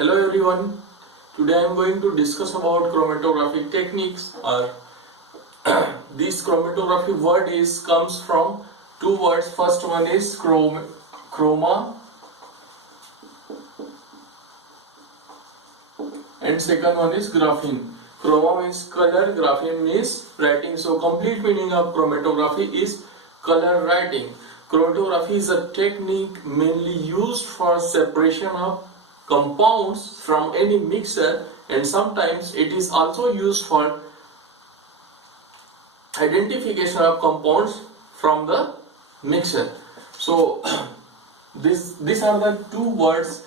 Hello everyone. Today I am going to discuss about chromatographic techniques. This chromatography word comes from two words. First one is chroma and second one is graphene. Chroma means color, graphene means writing. So complete meaning of chromatography is color writing. Chromatography is a technique mainly used for separation of compounds from any mixture, and sometimes it is also used for identification of compounds from the mixture. So these are the two words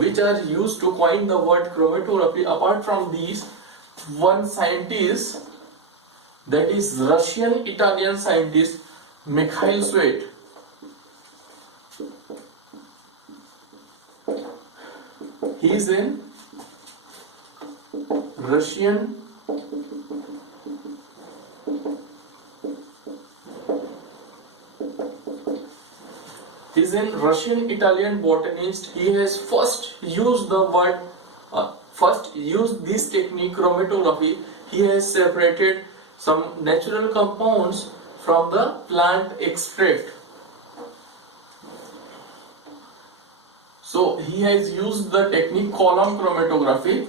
which are used to coin the word chromatography. Apart from these, one scientist, that is Russian-Italian scientist Mikhail Sweat, he is in Russian Russian-Italian botanist. He has first used this technique chromatography. He has separated some natural compounds from the plant extract. So he has used the technique column chromatography.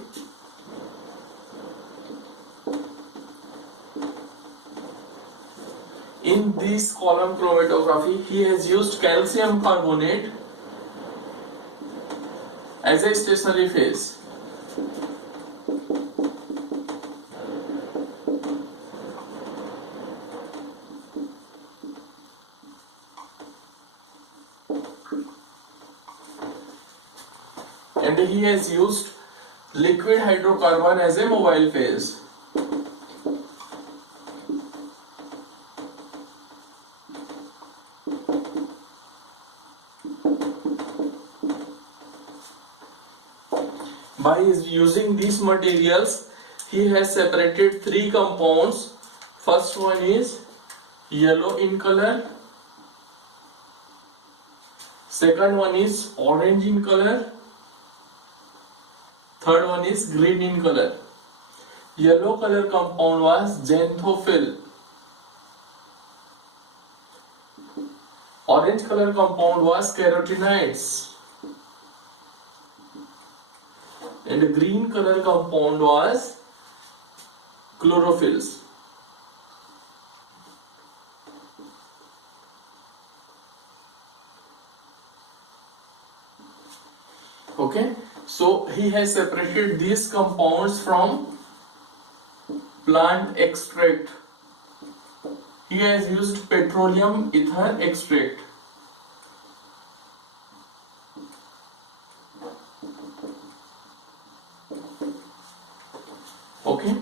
In this column chromatography, he has used calcium carbonate as a stationary phase. And he has used liquid hydrocarbon as a mobile phase. By using these materials, he has separated three compounds. First one is yellow in color, second one is orange in color, third one is green in color. Yellow color compound was xanthophyll. Orange color compound was carotenoids. And the green color compound was chlorophylls. Okay, so he has separated these compounds from plant extract. He has used petroleum ether extract. Okay,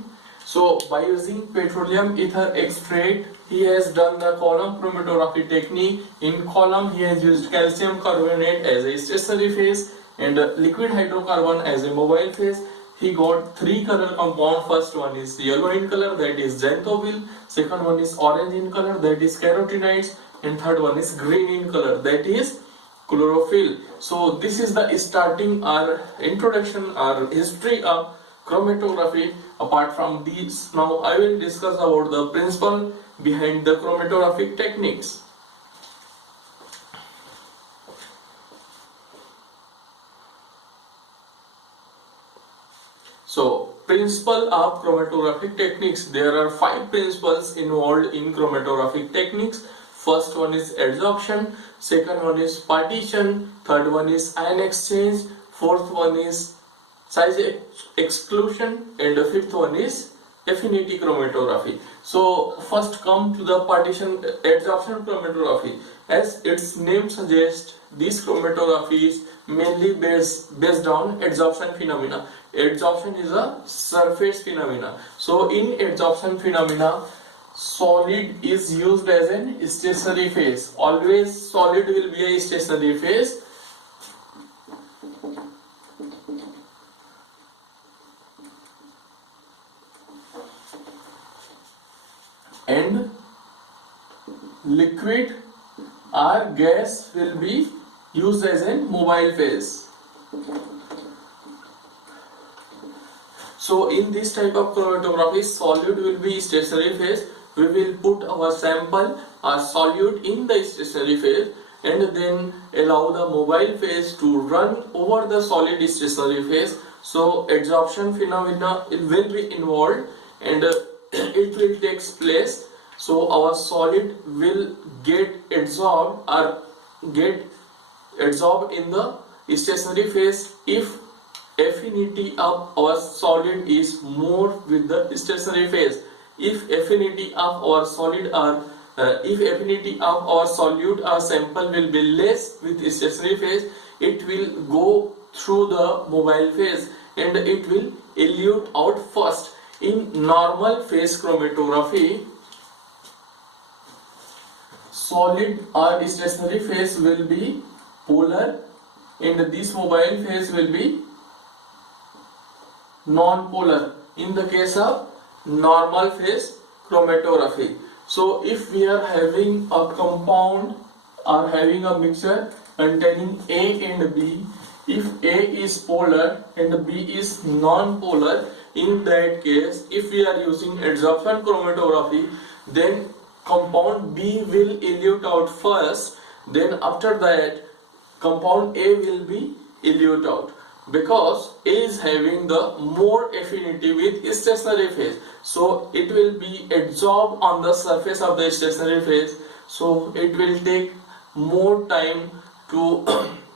so by using petroleum ether extract, he has done the column chromatography technique. In column, he has used calcium carbonate as a stationary phase and liquid hydrocarbon as a mobile phase. He got three color compound. First one is yellow in color, that is xanthophyll. Second one is orange in color, that is carotenoids. And third one is green in color, that is chlorophyll. So this is the starting or introduction or history of chromatography. Apart from these, now I will discuss about the principle behind the chromatographic techniques. So, principle of chromatographic techniques. There are 5 principles involved in chromatographic techniques. First one is adsorption, second one is partition, third one is ion exchange, fourth one is size exclusion, and the fifth one is affinity chromatography. So first come to the partition adsorption chromatography. As its name suggests, this chromatography is mainly based on adsorption phenomena. Adsorption is a surface phenomena. So in adsorption phenomena, solid is used as a stationary phase. Always solid will be a stationary phase. And liquid or gas will be used as a mobile phase. So in this type of chromatography, solute will be stationary phase. We will put our sample or solute in the stationary phase and then allow the mobile phase to run over the solid stationary phase. So adsorption phenomena will be involved and it will take place. So our solid will get adsorbed or get adsorbed in the stationary phase if affinity of our solid is more with the stationary phase. If affinity of our solid or if affinity of our solute or sample will be less with stationary phase, it will go through the mobile phase and it will elute out first. In normal phase chromatography, solid or stationary phase will be polar and this mobile phase will be non-polar in the case of normal phase chromatography. So if we are having a compound or having a mixture containing A and B, if A is polar and B is non-polar, in that case if we are using adsorption chromatography, then compound B will elute out first, then after that compound A will be elute out, because A is having the more affinity with stationary phase, so it will be adsorbed on the surface of the stationary phase, so it will take more time to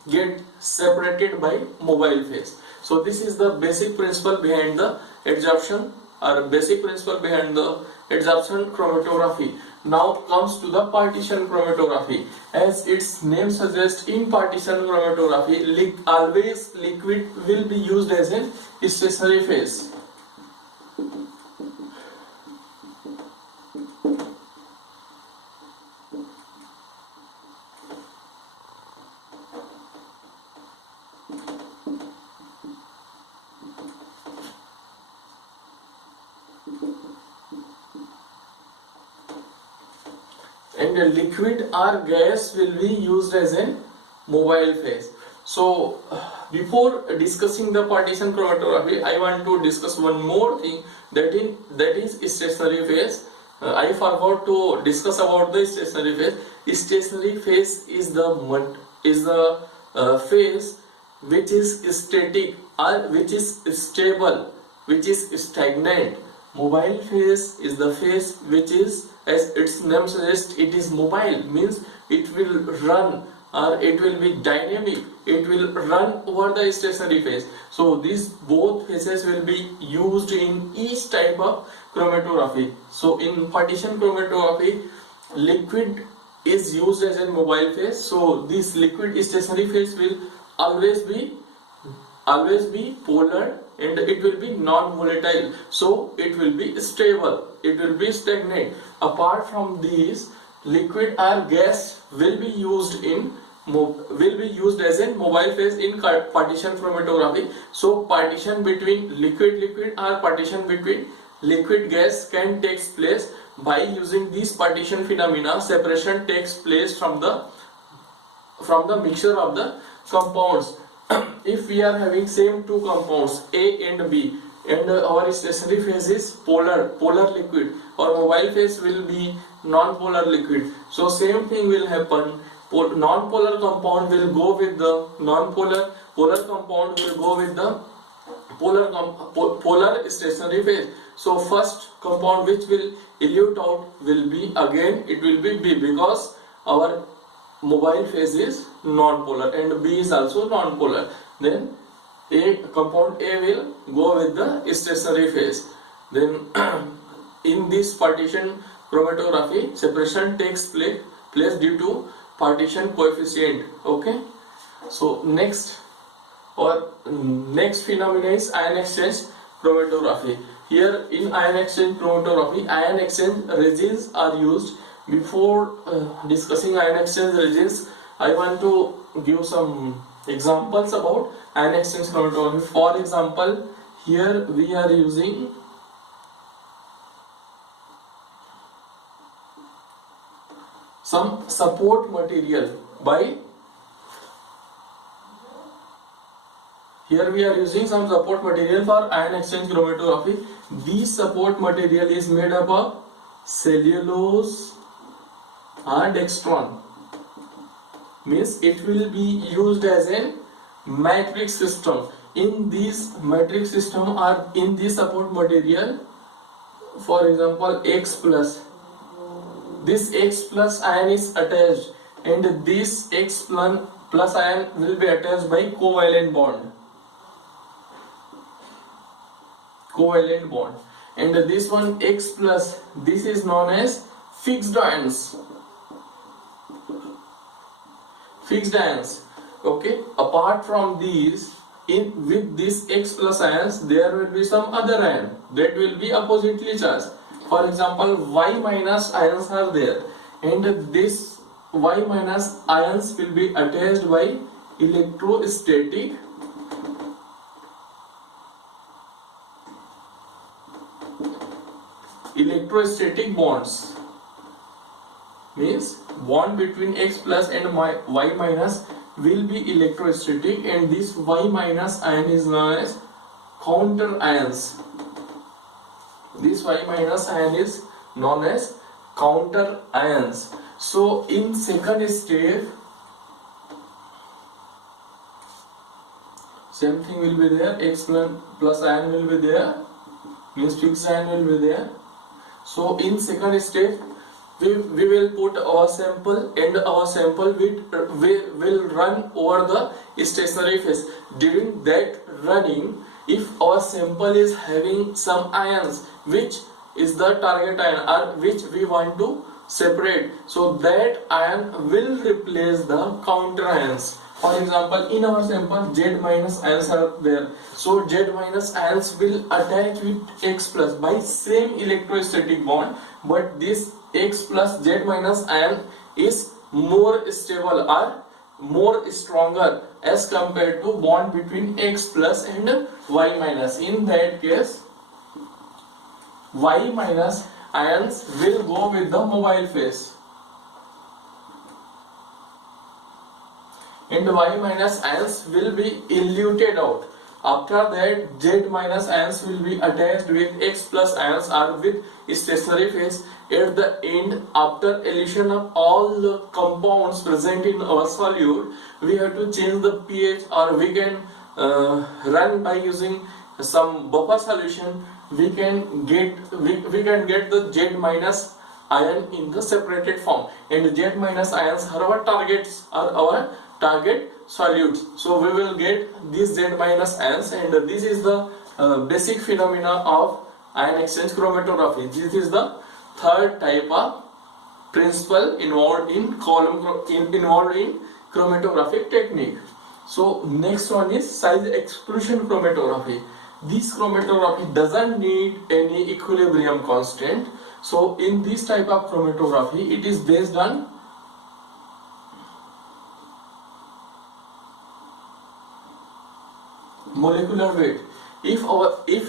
get separated by mobile phase. So this is the basic principle behind the adsorption or basic principle behind the adsorption chromatography. Now comes to the partition chromatography. As its name suggests, in partition chromatography, always liquid will be used as a stationary phase. And a liquid or gas will be used as a mobile phase. So before discussing the partition chromatography, I want to discuss one more thing, that is stationary phase. I forgot to discuss about the stationary phase. Stationary phase is the phase which is static or which is stable, which is stagnant. Mobile phase is the phase which is, as its name suggests, it is mobile, means it will run or it will be dynamic, it will run over the stationary phase. So these both phases will be used in each type of chromatography. So in partition chromatography, liquid is used as a mobile phase, so this liquid stationary phase will always be polar and it will be non-volatile, so it will be stable, it will be stagnant. Apart from these, liquid or gas will be used as a mobile phase in partition chromatography. So partition between liquid or partition between liquid gas can take place by using these partition phenomena. Separation takes place from the mixture of the compounds. If we are having same two compounds A and B and our stationary phase is polar liquid, our mobile phase will be non-polar liquid, so same thing will happen. Non-polar compound will go with the non-polar, polar compound will go with the polar stationary phase. So first compound which will elute out will be, again it will be B, because our mobile phase is non-polar and B is also non-polar. Then compound A will go with the stationary phase. Then in this partition chromatography, separation takes place due to partition coefficient. Okay, so next phenomena is ion exchange chromatography. Here in ion exchange chromatography, ion exchange resins are used. Before discussing ion exchange resins, I want to give some examples about ion exchange chromatography. For example, here we are using some support material by Here we are using some support material for ion exchange chromatography. This support material is made up of cellulose or dextran. Means it will be used as a matrix system. In this matrix system or in this support material, for example X plus, this X plus ion is attached, and this X plus ion will be attached by covalent bond. And this one X plus, this is known as fixed ions. Okay, apart from these, with this X plus ions there will be some other ion that will be oppositely charged. For example, Y minus ions are there, and this Y minus ions will be attached by electrostatic bonds. Means bond between X plus and Y minus will be electrostatic, and this Y minus ion is known as counter ions. This Y minus ion is known as counter ions. So in second step, same thing will be there, X plus ion will be there, means fixed ion will be there. So in second step, we will put our sample, and our sample will run over the stationary phase. During that running, if our sample is having some ions which is the target ion or which we want to separate, so that ion will replace the counter ions. For example, in our sample Z minus ions are there, so Z minus ions will attach with X plus by same electrostatic bond, but this X plus Z minus ion is more stable or more stronger as compared to bond between X plus and Y minus. In that case, Y minus ions will go with the mobile phase, and Y minus ions will be eluted out. After that, Z minus ions will be attached with X plus ions or with stationary phase. At the end, after elution of all the compounds present in our solute, we have to change the pH, or we can run by using some buffer solution. We can get the Z minus ion in the separated form, and Z minus ions are our targets, are our target solutes. So we will get these Z minus ions, and this is the basic phenomena of ion exchange chromatography. This is the third type of principle involved in chromatographic technique. So next one is size exclusion chromatography. This chromatography doesn't need any equilibrium constant. So in this type of chromatography, it is based on molecular weight. If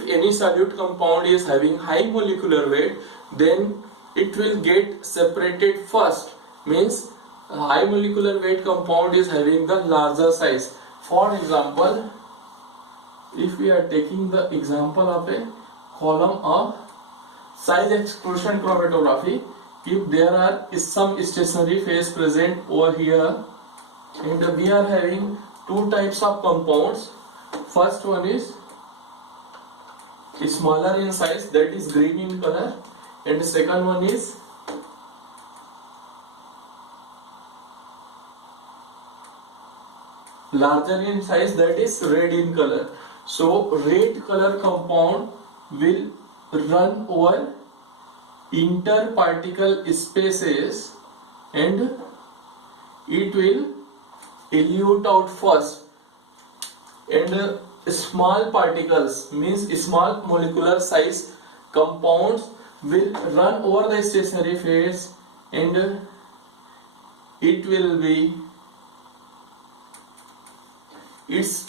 any solute compound is having high molecular weight, then it will get separated first. Means high molecular weight compound is having the larger size. For example, if we are taking the example of a column of size exclusion chromatography, if there is some stationary phase present over here, and we are having two types of compounds. First one is smaller in size, that is green in color, and the second one is larger in size, that is red in color. So red color compound will run over interparticle spaces, and it will elute out first, and small particles, means small molecular size compounds, will run over the stationary phase, and its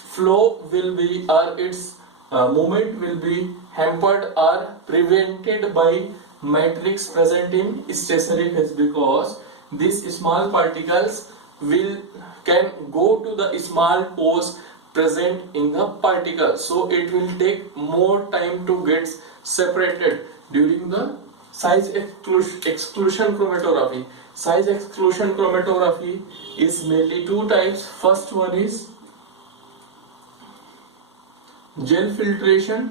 flow will be, or its movement will be hampered or prevented by matrix present in stationary phase, because these small particles can go to the small pores present in the particle, so it will take more time to get separated during the size exclusion chromatography. Size exclusion chromatography is mainly two types. First one is gel filtration,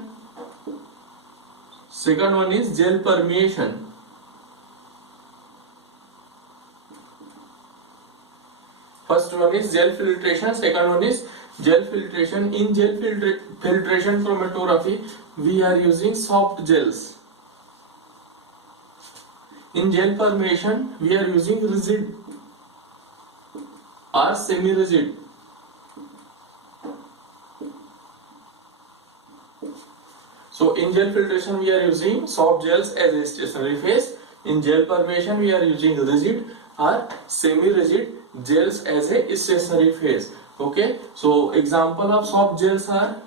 second one is gel permeation. First one is gel filtration, second one is gel filtration. In gel filtration chromatography, we are using soft gels. In gel permeation, we are using rigid or semi-rigid. So in gel filtration, we are using soft gels as a stationary phase. In gel permeation, we are using rigid or semi-rigid gels as a stationary phase. Okay, so example of soft gels are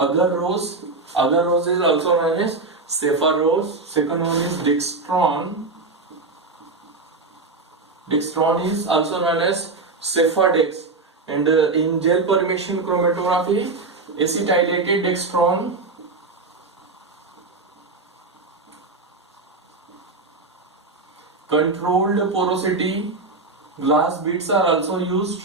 agar rose. Agar rose is also known as Cephorose. Second one is dextron. Dextron is also known as Cephadex. And in gel permeation chromatography, acetylated dextron, controlled porosity glass beads are also used.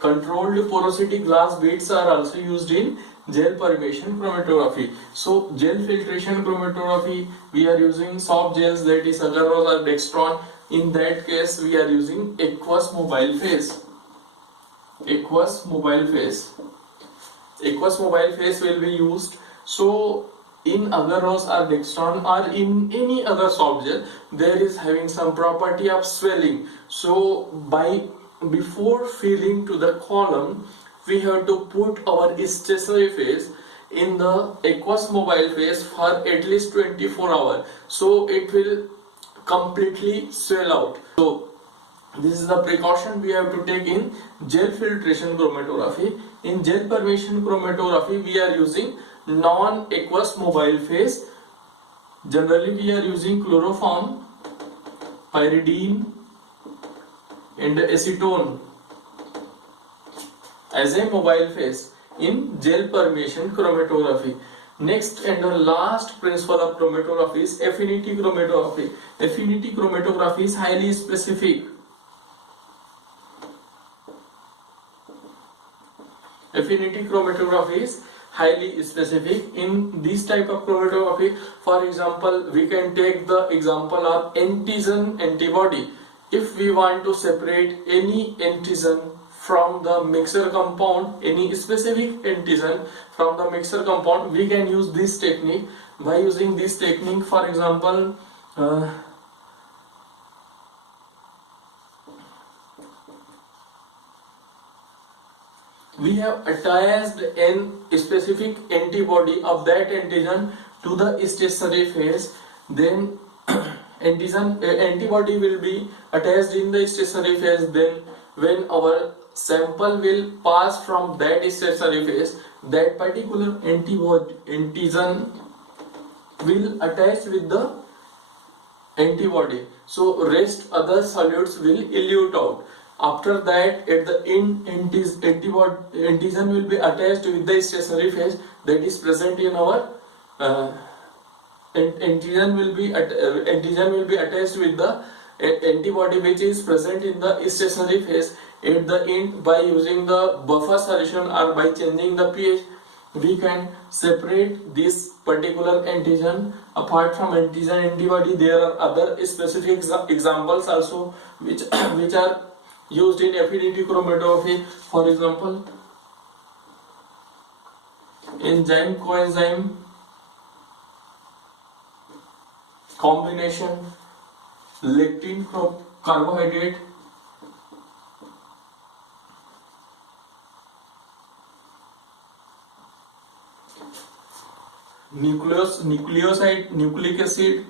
Controlled porosity glass beads are also used in gel permeation chromatography. So gel filtration chromatography, we are using soft gels, that is agarose or dextron. In that case, we are using aqueous mobile phase. Aqueous mobile phase. Aqueous mobile phase will be used. So in agarose or dextron or in any other soft gel, there is having some property of swelling. So before filling to the column, we have to put our stationary phase in the aqueous mobile phase for at least 24 hours, so it will completely swell out. So this is the precaution we have to take in gel filtration chromatography. In gel permeation chromatography, we are using non-aqueous mobile phase. Generally, we are using chloroform, pyridine and acetone as a mobile phase in gel permeation chromatography. Next and the last principle of chromatography is affinity chromatography. Affinity chromatography is highly specific. Affinity chromatography is highly specific. In this type of chromatography, for example, we can take the example of antigen antibody. If we want to separate any antigen from the mixer compound, any specific antigen from the mixer compound, we can use this technique. By using this technique, for example, we have attached a specific antibody of that antigen to the stationary phase, then antibody will be attached in the stationary phase. Then when our sample will pass from that stationary phase, that particular antigen will attach with the antibody, so rest other solutes will elute out. After that, at the end, antigen will be attached with the stationary phase that is present in our antigen will be attached with the antibody which is present in the stationary phase. At the end, by using the buffer solution or by changing the pH, we can separate this particular antigen. Apart from antigen antibody, there are other specific examples also which are used in affinity chromatography. For example, enzyme coenzyme combination, lectin carbohydrate, nucleoside, nucleic acid,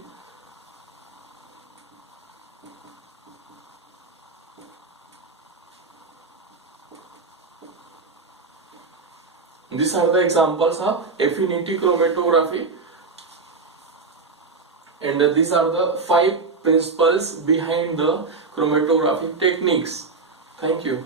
These are the examples of affinity chromatography, and these are the 5 principles behind the chromatographic techniques. Thank you.